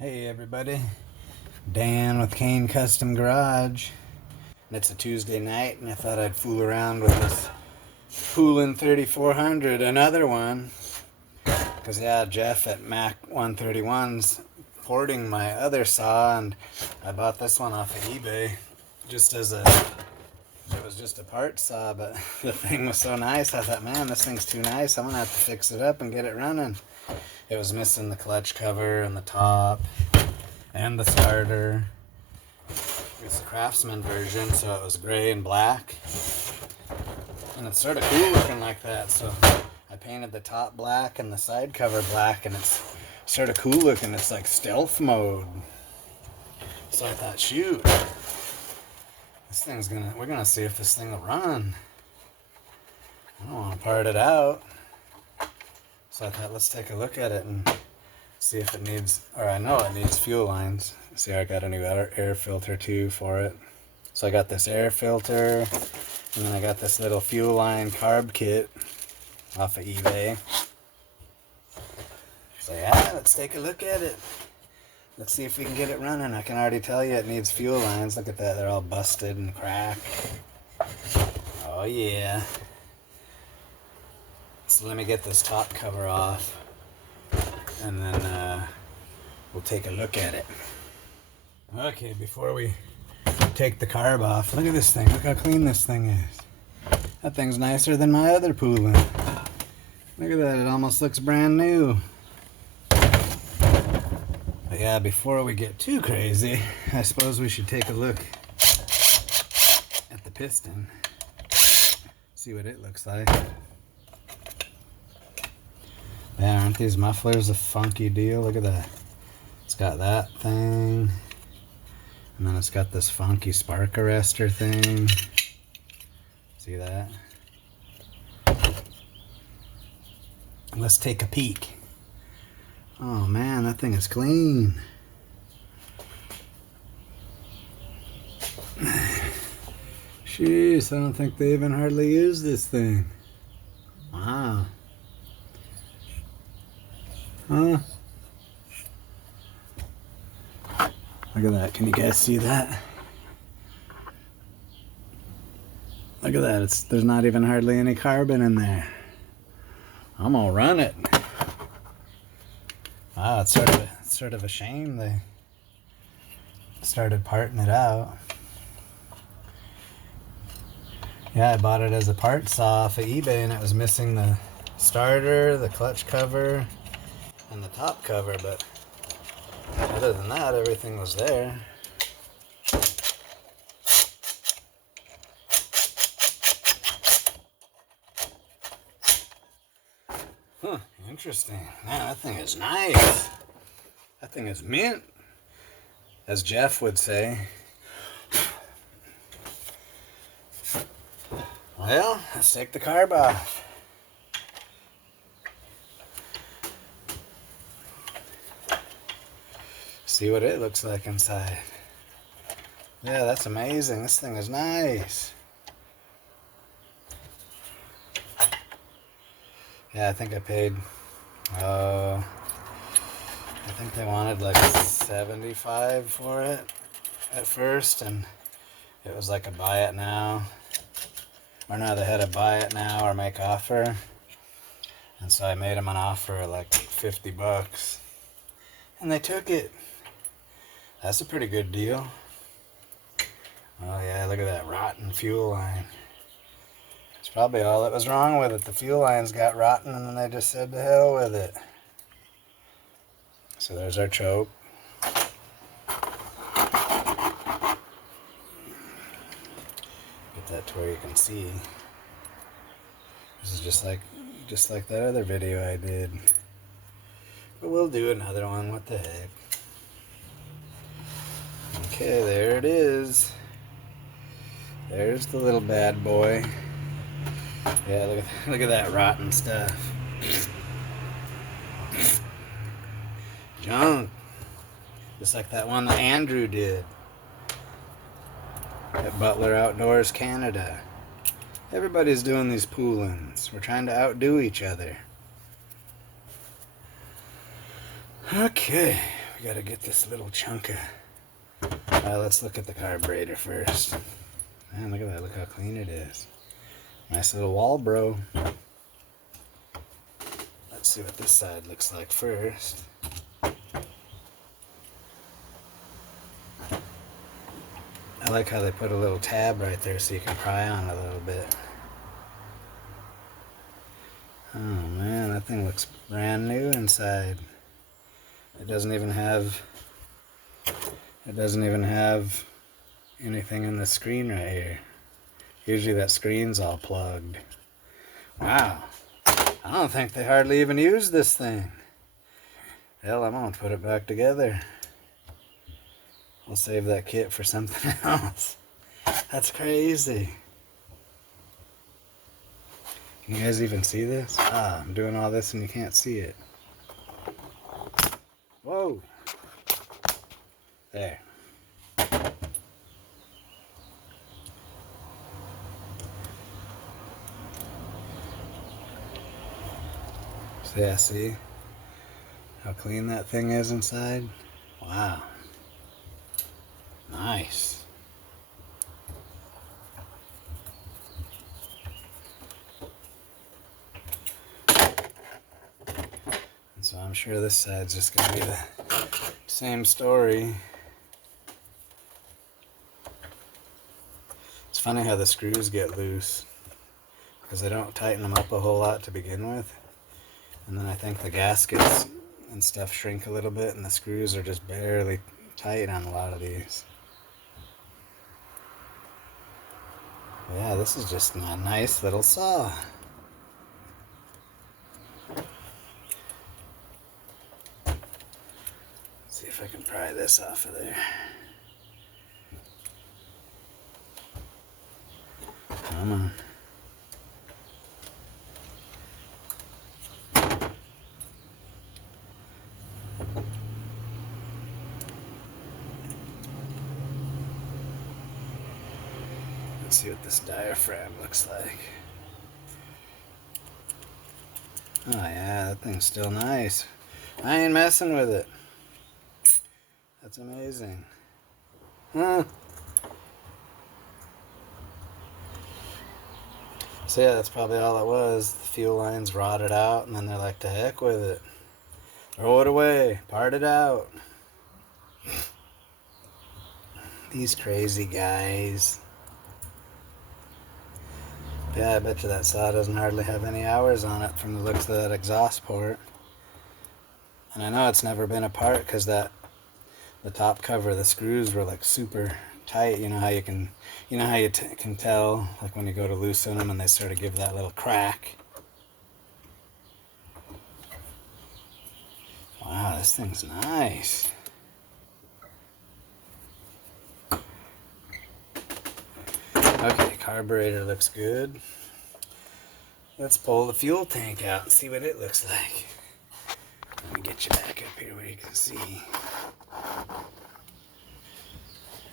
Hey everybody, Dan with Kane Custom Garage. And it's a Tuesday night and I thought I'd fool around with this Poulan 3400, another one. Because yeah, Jeff at Mac 131's porting my other saw and I bought this one off of eBay it was just a part saw, but the thing was so nice I thought, man, this thing's too nice, I'm gonna have to fix it up and get it running. It was missing the clutch cover and the top and the starter. It's the Craftsman version, so it was gray and black. And it's sort of cool looking like that, so I painted the top black and the side cover black, and it's sort of cool looking. It's like stealth mode. So I thought, shoot, we're gonna see if this thing will run. I don't want to part it out. So I thought, let's take a look at it and see if it needs, or I know it needs fuel lines. See, I got a new air filter too for it. So I got this air filter, and then I got this little fuel line carb kit off of eBay. So yeah, let's take a look at it. Let's see if we can get it running. I can already tell you it needs fuel lines. Look at that, they're all busted and cracked. Oh yeah. So let me get this top cover off, and then we'll take a look at it. Okay, before we take the carb off, look at this thing. Look how clean this thing is. That thing's nicer than my other Poulan. Look at that, it almost looks brand new. But yeah, before we get too crazy, I suppose we should take a look at the piston. See what it looks like. Yeah, aren't these mufflers a funky deal? Look at that. It's got that thing. And then it's got this funky spark arrestor thing. See that? Let's take a peek. Oh man, that thing is clean. Jeez, I don't think they even hardly use this thing. Wow. Huh? Look at that. Can you guys see that? Look at that. There's not even hardly any carbon in there. I'm gonna run it. Wow, it's sort of a shame they started parting it out. Yeah, I bought it as a part saw off of eBay and it was missing the starter, the clutch cover, and the top cover, but other than that, everything was there. Huh, interesting. Man, that thing is nice. That thing is mint, as Jeff would say. Well, let's take the carb off. See what it looks like inside. Yeah, that's amazing. This thing is nice. Yeah, I think I paid, I think they wanted like $75 for it at first, and it was like a buy it now. Or no, they had a buy it now or make offer. And so I made them an offer of like $50. And they took it. That's a pretty good deal. Oh yeah, look at that rotten fuel line. It's probably all that was wrong with it. The fuel lines got rotten and then they just said to hell with it. So there's our choke. Get that to where you can see. This is just like that other video I did. But we'll do another one, what the heck. Okay, there it is. There's the little bad boy. Yeah, look at that rotten stuff. Junk. Just like that one that Andrew did at Butler Outdoors, Canada. Everybody's doing these Poulans. We're trying to outdo each other. Okay, we gotta get this little chunk of... let's look at the carburetor first. Man, look at that. Look how clean it is. Nice little wall, bro. Let's see what this side looks like first. I like how they put a little tab right there so you can pry on a little bit. Oh man, that thing looks brand new inside. It doesn't even have anything in the screen right here. Usually that screen's all plugged. Wow. I don't think they hardly even use this thing. Hell, I'm gonna put it back together. I'll save that kit for something else. That's crazy. Can you guys even see this? I'm doing all this and you can't see it. Whoa. There. So yeah, see how clean that thing is inside? Wow. Nice. And so I'm sure this side's just going to be the same story. It's funny how the screws get loose because they don't tighten them up a whole lot to begin with. And then I think the gaskets and stuff shrink a little bit and the screws are just barely tight on a lot of these. Yeah, this is just a nice little saw. See if I can pry this off of there. Come on. Let's see what this diaphragm looks like. Oh yeah, that thing's still nice. I ain't messing with it. That's amazing. Huh. So yeah, that's probably all it was. The fuel lines rotted out and then they're like, to heck with it. Throw it away. Part it out. These crazy guys. Yeah, I bet you that saw doesn't hardly have any hours on it from the looks of that exhaust port. And I know it's never been apart because the top cover, the screws were like super tight. You know how you can tell like when you go to loosen them and they sort of give that little crack. Wow, this thing's nice. Okay, carburetor looks good. Let's pull the fuel tank out and see what it looks like. Let me get you back up here where you can see.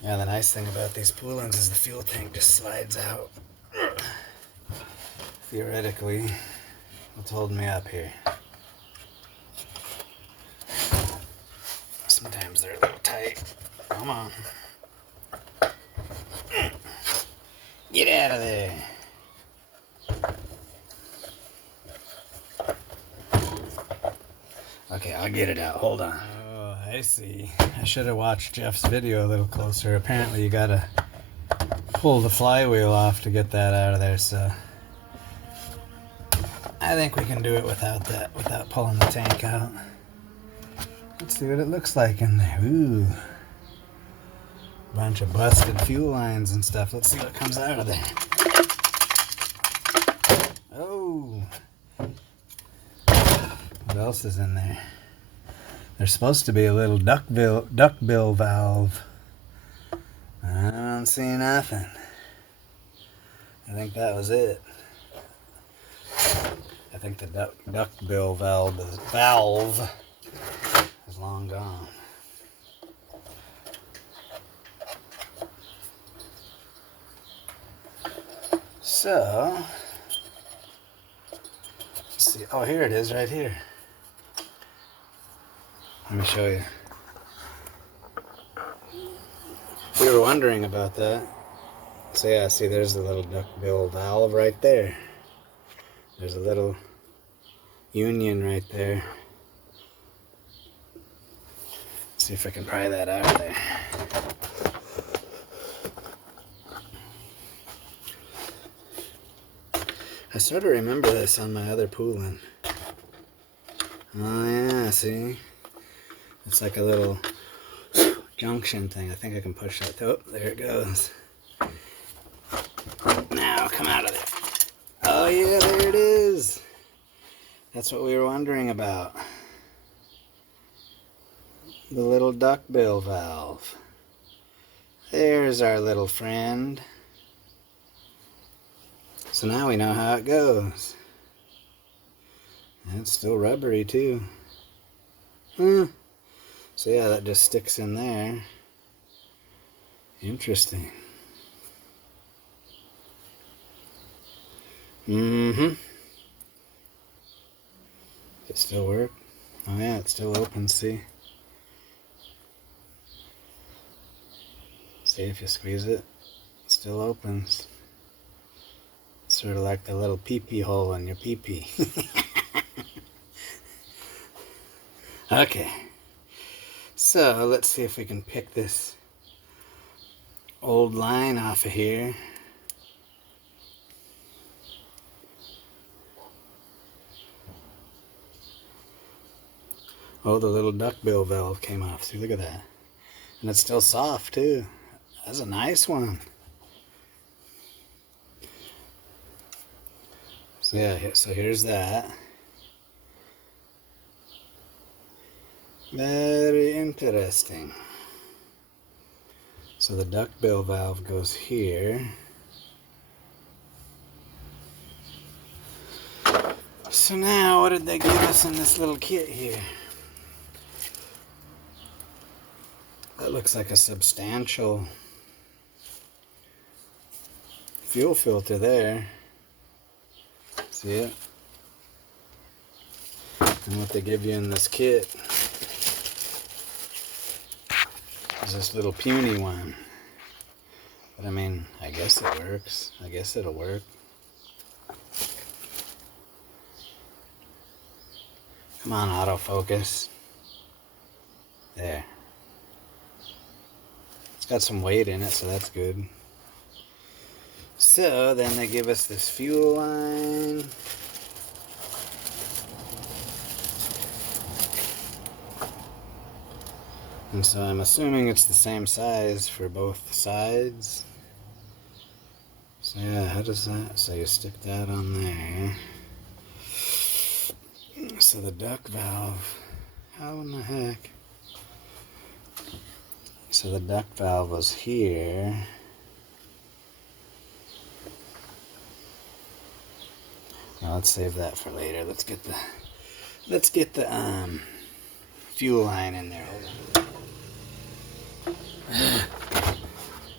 Yeah, the nice thing about these Poulans is the fuel tank just slides out. Theoretically, what's holding me up here? Sometimes they're a little tight. Come on. Get out of there. Okay, I'll get it out. Hold on. Oh, I see. I should have watched Jeff's video a little closer. Apparently you gotta pull the flywheel off to get that out of there, so I think we can do it without that, without pulling the tank out. Let's see what it looks like in there. Ooh. Bunch of busted fuel lines and stuff. Let's see what comes out of there. Oh. What else is in there? There's supposed to be a little duckbill valve. I don't see nothing. I think that was it. I think the duckbill valve is long gone. So, let's see. Oh, here it is right here. Let me show you. were wondering about that. So yeah, see, there's the little duckbill valve right there. There's a little union right there. Let's see if I can pry that out of there. I sort of remember this on my other Poulan. Oh yeah, see? It's like a little junction thing. I think I can push that. Oh, there it goes. Now, come out of there. Oh yeah, there it is. That's what we were wondering about. The little duckbill valve. There's our little friend. So now we know how it goes. And it's still rubbery too. So yeah, that just sticks in there. Interesting. It still works. Oh yeah, it still opens, see? See, if you squeeze it, it still opens. It's sort of like the little pee-pee hole in your pee-pee. Okay. So, let's see if we can pick this old line off of here. Oh, the little duckbill valve came off. See, look at that. And it's still soft, too. That's a nice one. So, yeah, so here's that. Very interesting. So the duckbill valve goes here. So now, what did they give us in this little kit here? That looks like a substantial fuel filter there. See it? And what they give you in this kit is this little puny one. But I mean, I guess it works. I guess it'll work. Come on, autofocus. There. It's got some weight in it, so that's good. So then they give us this fuel line. And so I'm assuming it's the same size for both sides. So yeah, how does that? So you stick that on there. So the duck valve, how in the heck? So the duck valve was here. Well, let's save that for later. Let's get the fuel line in there. Hold on.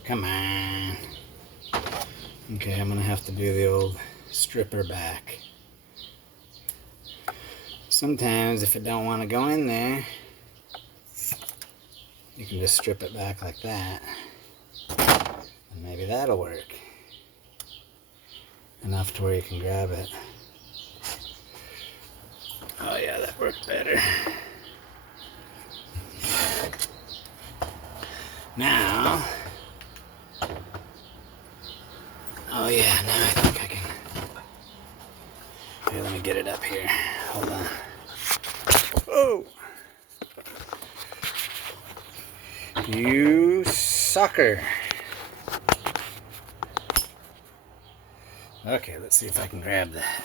Come on. Okay, I'm gonna have to do the old stripper back. Sometimes if it don't want to go in there, you can just strip it back like that. And maybe that'll work. Enough to where you can grab it. Oh yeah, that worked better. Now, oh yeah, now I think I can. Here, let me get it up here. Hold on. Oh! You sucker. Okay, let's see if I can grab that.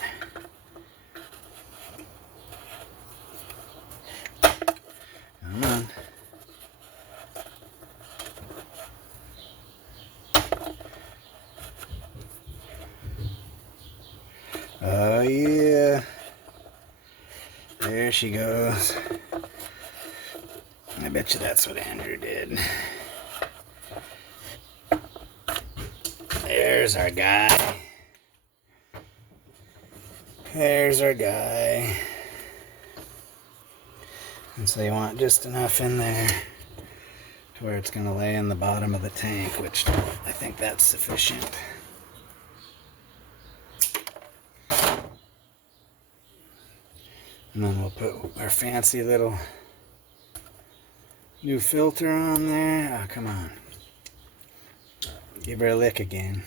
Come on. Oh yeah. There she goes. I bet you that's what Andrew did. There's our guy. There's our guy. And so you want just enough in there to where it's going to lay in the bottom of the tank, which I think that's sufficient. And then we'll put our fancy little new filter on there. Oh, come on. Give her a lick again.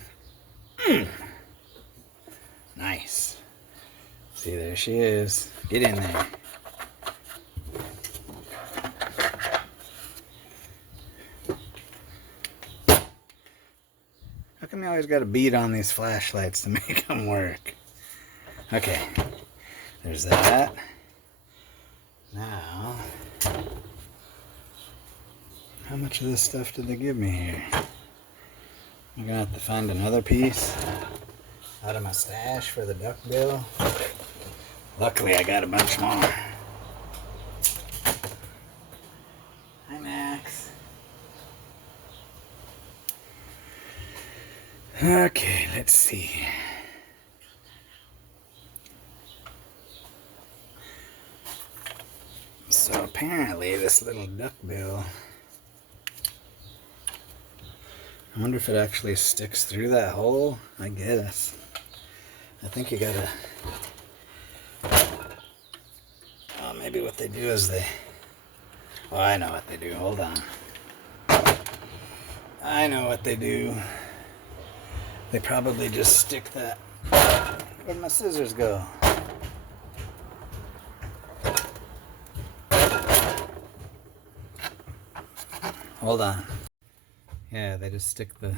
Nice. See, there she is. Get in there. How come you always got to beat on these flashlights to make them work? Okay. There's that. Now, how much of this stuff did they give me here? I'm gonna have to find another piece out of my stash for the duckbill. Luckily, I got a bunch more. Hi, Max. Okay, let's see. So apparently this little duckbill, I wonder if it actually sticks through that hole. I guess. I think you gotta, oh, maybe what they do is they, oh, I know what they do. Hold on. I know what they do. They probably just stick that, where'd my scissors go? Hold on. Yeah, they just stick the...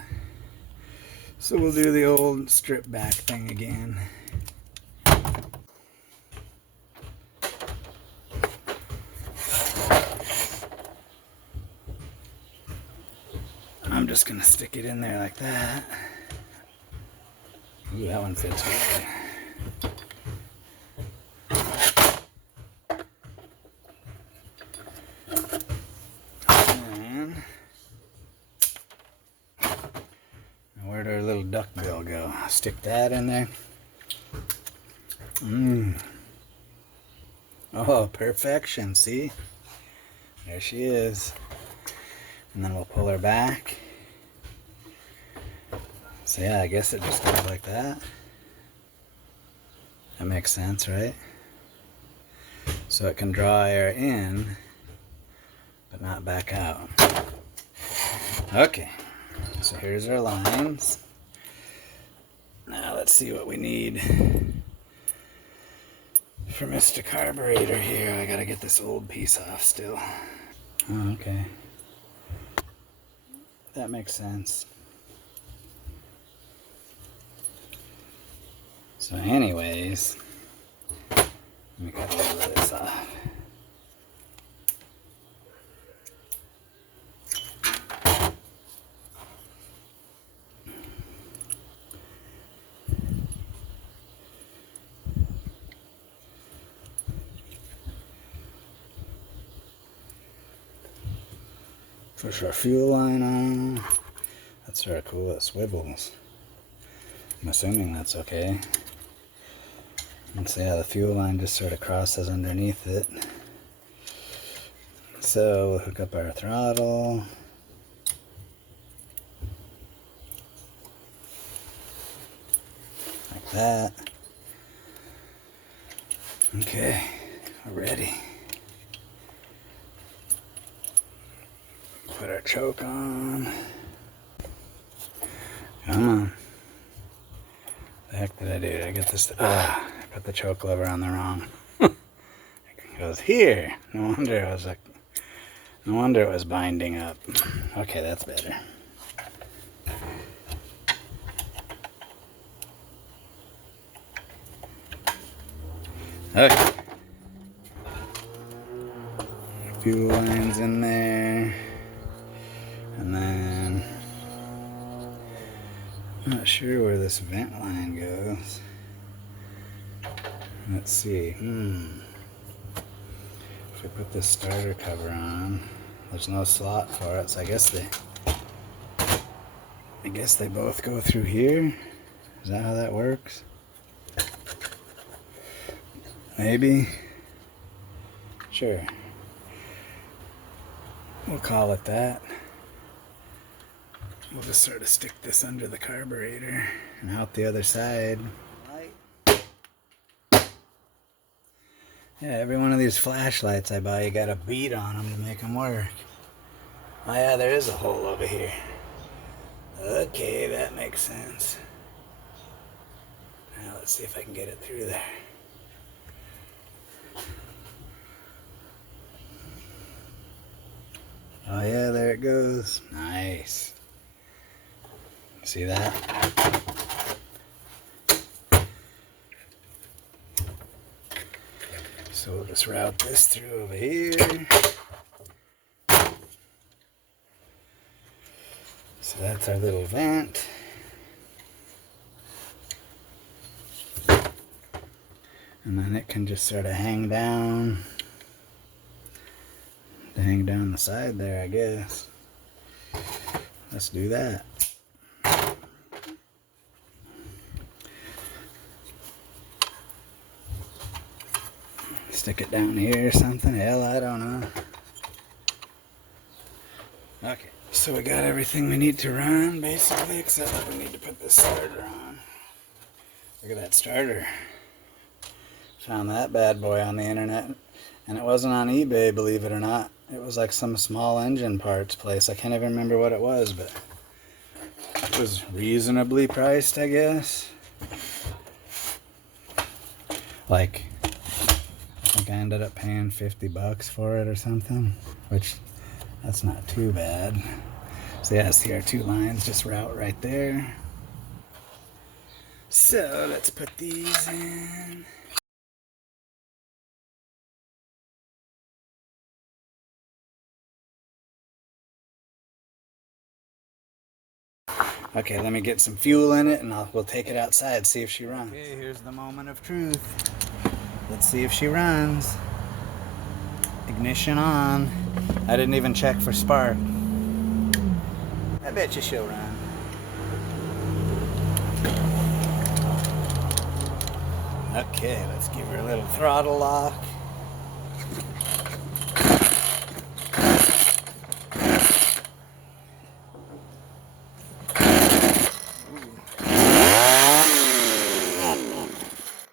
So we'll do the old strip back thing again. I'm just gonna stick it in there like that. Ooh, that one fits good. Where'd our little duckbill go? Stick that in there. Oh, perfection, see? There she is. And then we'll pull her back. So yeah, I guess it just goes like that. That makes sense, right? So it can draw air in, but not back out. Okay. So here's our lines. Now let's see what we need for Mr. Carburetor here. I gotta get this old piece off still. Oh, okay. That makes sense. So anyways, let me cut a little of this off. Push our fuel line on. That's sort of cool, it swivels. I'm assuming that's okay. And so yeah, the fuel line just sort of crosses underneath it. So we'll hook up our throttle. Like that. Okay, we're ready. Put our choke on. Come on. The heck did I do? Did I get this? I put the choke lever on the wrong. It goes here. No wonder it was like. No wonder it was binding up. Okay, that's better. Okay. Fuel lines in there. And then, I'm not sure where this vent line goes. Let's see. If we put this starter cover on, there's no slot for it, so I guess they both go through here. Is that how that works? Maybe. Sure. We'll call it that. we'll just sort of stick this under the carburetor and out the other side. Yeah, every one of these flashlights I buy, you gotta beat on them to make them work. Oh yeah, there is a hole over here. Okay, that makes sense. Now let's see if I can get it through there. Oh yeah, there it goes. Nice. See that? So we'll just route this through over here. So that's our little vent. And then it can just sort of hang down. To hang down the side there, I guess. Let's do that. Stick it down here or something. Hell, I don't know. Okay, so we got everything we need to run, basically, except that we need to put this starter on. Look at that starter. Found that bad boy on the internet. And it wasn't on eBay, believe it or not. It was like some small engine parts place. I can't even remember what it was, but it was reasonably priced, I guess. Like, I think I ended up paying $50 for it or something, which that's not too bad. So yeah, see our two lines just route right there. So let's put these in. Okay, let me get some fuel in it and we'll take it outside, see if she runs. Okay, here's the moment of truth. Let's see if she runs. Ignition on. I didn't even check for spark. I bet you she'll run. Okay, let's give her a little throttle lock.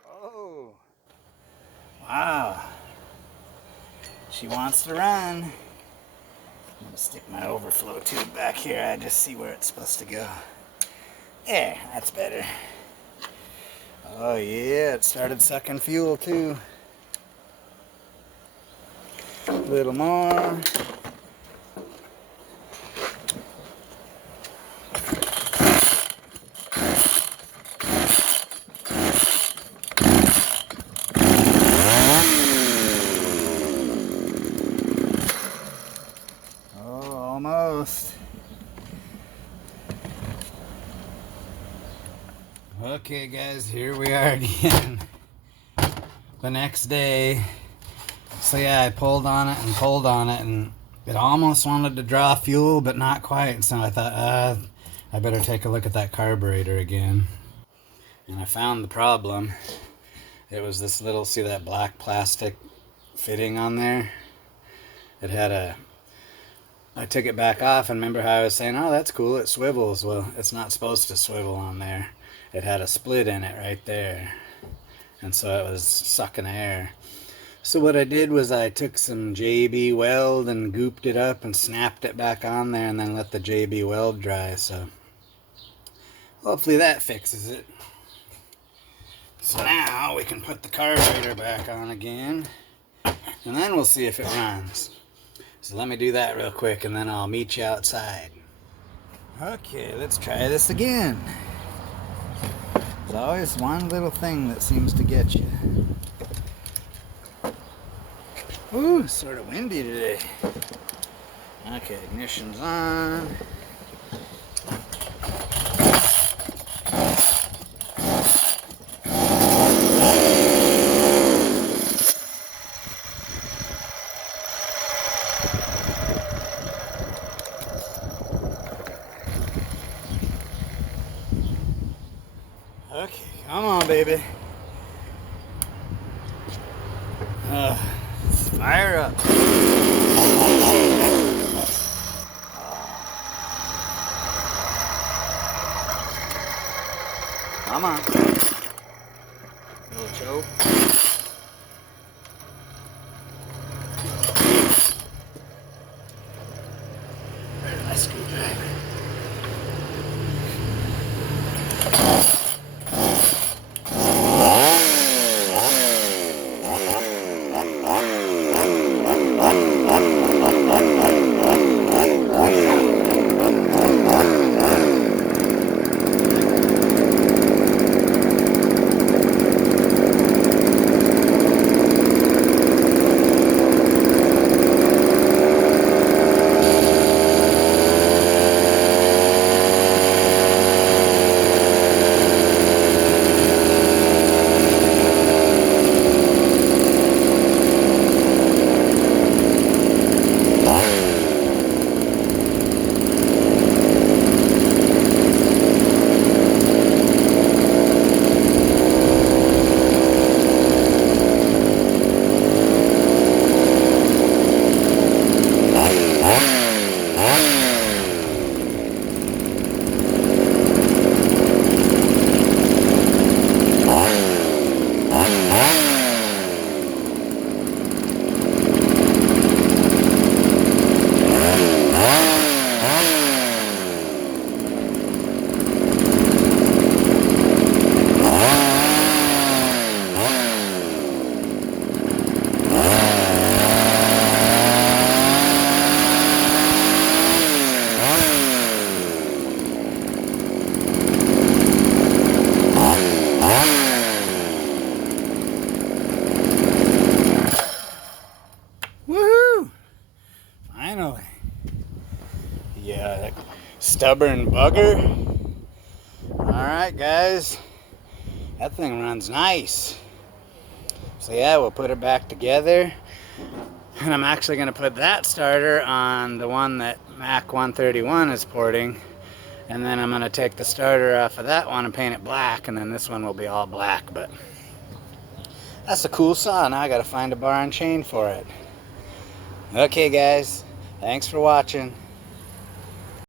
Oh, wow. She wants to run. I'm gonna stick my overflow tube back here. I just see where it's supposed to go. There, that's better. Oh yeah, it started sucking fuel too. A little more. Oh, almost. Okay guys, here we are again. The next day. So yeah, I pulled on it and pulled on it and it almost wanted to draw fuel, but not quite. So I thought, I better take a look at that carburetor again. And I found the problem. It was this little, see that black plastic fitting on there? It had a, I took it back off and remember how I was saying, oh that's cool, it swivels. Well, it's not supposed to swivel on there. It had a split in it right there. And so it was sucking air. So what I did was I took some JB weld and gooped it up and snapped it back on there and then let the JB weld dry. So hopefully that fixes it. So now we can put the carburetor back on again and then we'll see if it runs. So let me do that real quick and then I'll meet you outside. Okay, let's try this again. There's always one little thing that seems to get you. Ooh, it's sort of windy today. Okay, ignition's on. Okay, come on, baby. Fire up. Come on. Little choke. Where's my screwdriver? Woohoo! Finally. Yeah, stubborn bugger. Alright guys, that thing runs nice. So yeah, we'll put it back together. And I'm actually going to put that starter on the one that Mac 131 is porting. And then I'm going to take the starter off of that one and paint it black. And then this one will be all black. But that's a cool saw. Now I got to find a bar and chain for it. Okay guys, thanks for watching.